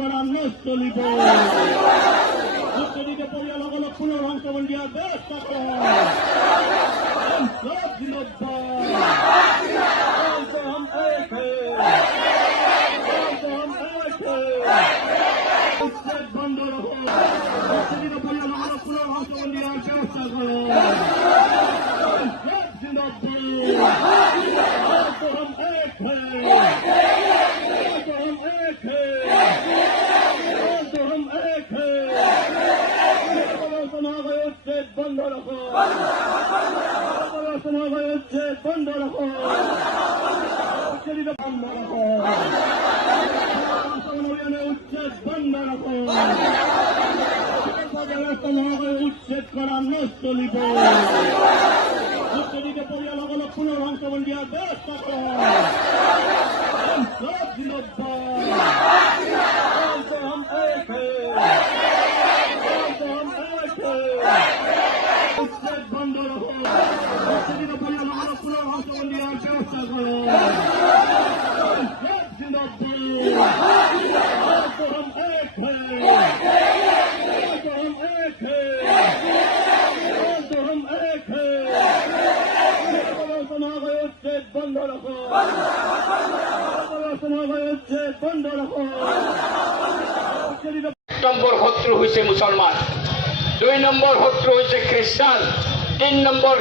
করা নস্তলিব উচ্চদিকে পরিয়ালগল পুনরংশমন দিয়া ব্যবস্থা করা বন্ধ রহো উচ্চদিকে পরিয়ালগল পুনরংশমন দিয়া ব্যবস্থা করা বন্ধ রাখো বন্ধ রাখো উচ্ছেদ বন্ধ রাখো উচ্ছেদ করা নস্তলিব উচ্চদিকে পরিয়ালগল পুনরংশমন দিয়া ব্যবস্থা করা বন্ধ রাখো উচ্চদিকে পরিয়ালগল পুনরংশমন দিয়া ব্যবস্থা করো বন্ধ রাখো বন্ধ রাখো নম্বর শত্রু হয়েছে মুসলমান, 2 নম্বর শত্রু হয়েছে খ্রিস্টান, 3 নম্বর